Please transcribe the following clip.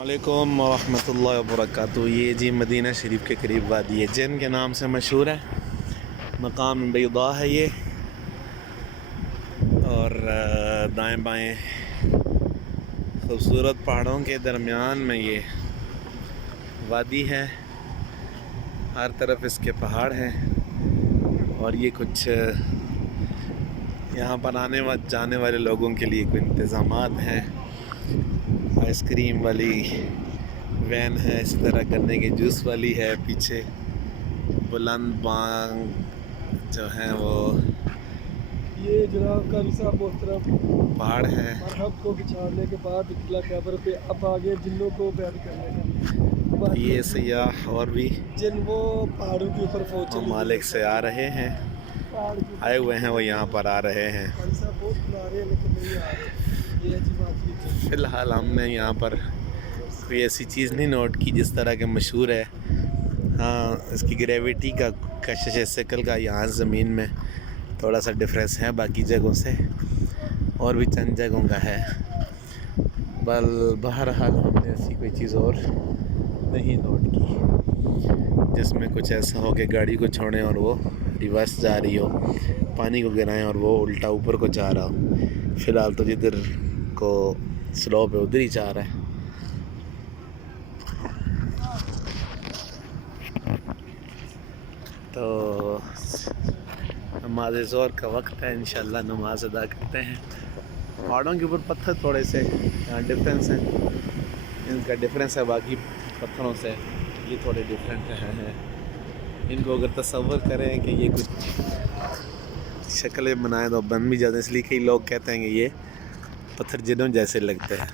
वालेकुम वरहमतुल्लाहि वबरकातुहू। ये जी मदीना शरीफ के करीब वादी है जिन के नाम से मशहूर है। मकाम बैदा है ये। और दाएं बाएं खूबसूरत पहाड़ों के दरमियान में ये वादी है। हर तरफ इसके पहाड़ हैं और ये कुछ यहाँ पर आने व जाने वाले लोगों के लिए कोई इंतज़ामात हैं। आइसक्रीम वाली वैन है, इस तरह गन्ने की जूस वाली है। पीछे बुलंद बांग जो है वो ये जनाब कारी साहब मोहतरम पहाड़ है। मरहब को बिछाने के बाद किला कैबर पे अब आगे जिन्नों को बयान करने का। ये सयाह और भी जिन वो पहाड़ों के ऊपर पहुंचे ममालिक से आ रहे हैं, आए हुए हैं, वो यहाँ पर आ रहे हैं। कारी साहब बहुत बुला रहे हैं लेकिन नहीं आ रहे। ये अच्छी बात नहीं। फ़िलहाल हमने यहाँ पर कोई ऐसी चीज़ नहीं नोट की जिस तरह के मशहूर है। हाँ, इसकी ग्रेविटी का कशिश शक्ल का यहाँ ज़मीन में थोड़ा सा डिफरेंस है बाकी जगहों से, और भी चंद जगहों का है। बहरहाल हमने ऐसी कोई चीज़ और नहीं नोट की जिसमें कुछ ऐसा हो कि गाड़ी को छोड़ें और वो रिवर्स जा रही हो, पानी को गिराएं और वो उल्टा ऊपर को जा रहा हो। फ़िलहाल तो जिधर को स्लोप है उधर ही जा रहा है। तो नमाज ज़ोहर का वक्त है, इंशाल्लाह नमाज अदा करते हैं। पहाड़ों के ऊपर पत्थर थोड़े से यहाँ डिफरेंस हैं, इनका डिफरेंस है बाकी पत्थरों से, ये थोड़े डिफरेंट हैं। इनको अगर तसव्वुर करें कि ये कुछ शक्लें बनाए तो बन भी जाते हैं, इसलिए कई लोग कहते हैं कि ये पत्थर जिनों जैसे लगते हैं।